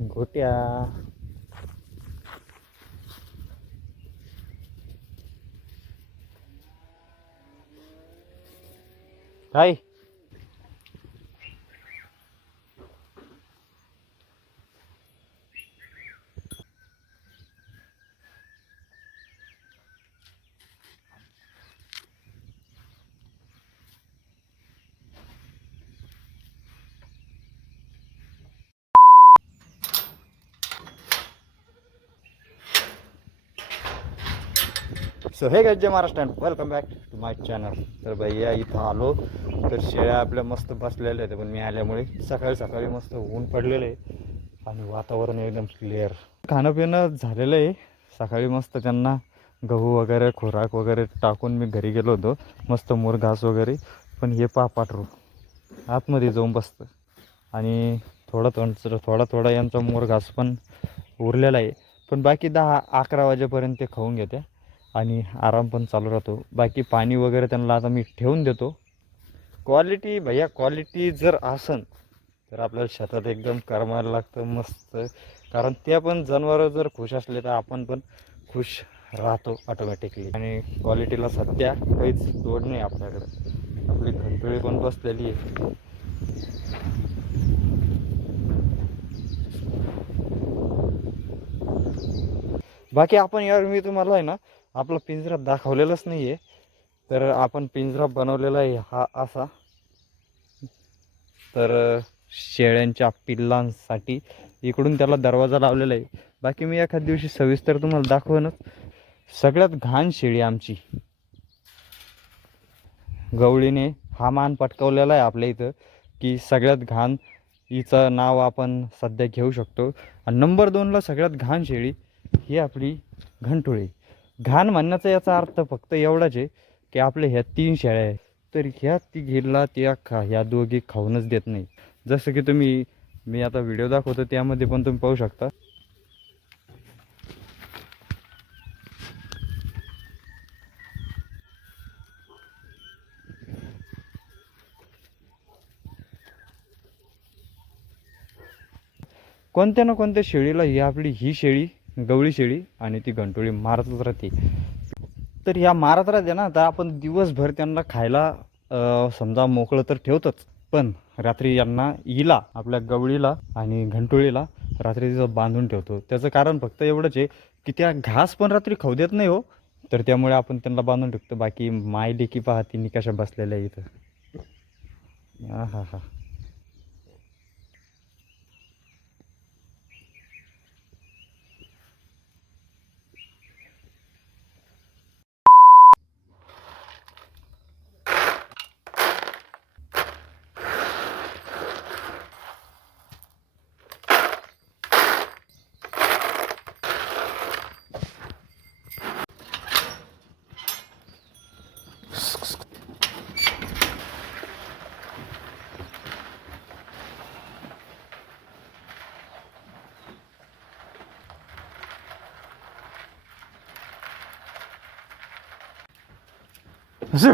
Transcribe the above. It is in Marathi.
गोट्या. काय सो हे जय Maharashtra and welcome back to my channel. तर भैया इथं आलो तर शेळ्या आपल्या मस्त बसलेल्या आहेत, पण मी आल्यामुळे सकाळी सकाळी मस्त ऊन पडलेलं आहे आणि वातावरण एकदम क्लिअर. खाणं पिणं झालेलं आहे. सकाळी मस्त त्यांना गहू वगैरे खुराक वगैरे टाकून मी घरी गेलो होतो, मस्त मोर घास वगैरे. पण हे पाठरू आतमध्ये जाऊन बसतं आणि थोडा थोडा यांचा मोर घास पण उरलेला आहे. पण बाकी 10-11 वाजेपर्यंत ते खाऊन घेते आणि आराम पण चालू राहतो. बाकी पाणी वगैरे त्यांना आता मी ठेवून देतो. क्वालिटी भैया, क्वालिटी जर असन तर आपल्याला शेतात एकदम करमायला लागतं मस्त. कारण ते पण जनावरं जर खुश असले तर आपण पण खुश राहतो ऑटोमॅटिकली. आणि क्वालिटीला सध्या काहीच तोड नाही आपल्याकडं. आपली घंटोळी पण बसलेली आहे. बाकी आपण यार, मी तुम्हाला आहे ना आपला पिंजरा दाखवलेलाच नाही आहे. तर आपण पिंजरा बनवलेला आहे हा असा. तर शेळ्यांच्या पिल्लांसाठी इकडून त्याला दरवाजा लावलेला आहे. बाकी मी एखाद्या दिवशी सविस्तर तुम्हाला दाखवूनच. सगळ्यात घाण शेळी आमची गवळीने हा मान पटकावलेला आहे आपल्या इथं, की सगळ्यात घाण हिचं नाव आपण सध्या घेऊ शकतो. आणि नंबर 2ला सगळ्यात घाण शेळी ही आपली घंटुळी. घाण म्हणण्याचा याचा अर्थ फक्त एवढाच आहे की आपल्या ह्या 3 शेळ्या आहेत, तर ह्या तिघीला त्या ह्या दोघी खाऊनच देत नाही. जसं की मी आता व्हिडिओ दाखवतो त्यामध्ये पण तुम्ही पाहू शकता. कोणत्या ना कोणत्या शेळीला ही शेळी गवळी शेळी आणि ती घंटोळी मारतच राहते. तर ह्या मारत राहते ना, तर आपण दिवसभर त्यांना खायला समजा मोकळं तर ठेवतोच, पण रात्री यांना हिला आपल्या गवळीला आणि घंटोळीला रात्री तिथं बांधून ठेवतो. त्याचं कारण फक्त एवढंच आहे की त्या घास पण रात्री खाऊ देत नाही हो. तर त्यामुळे आपण त्यांना बांधून ठेवतो. बाकी माय लेकी पहा तिने कशा बसलेल्या इथं. हा हा हा. असं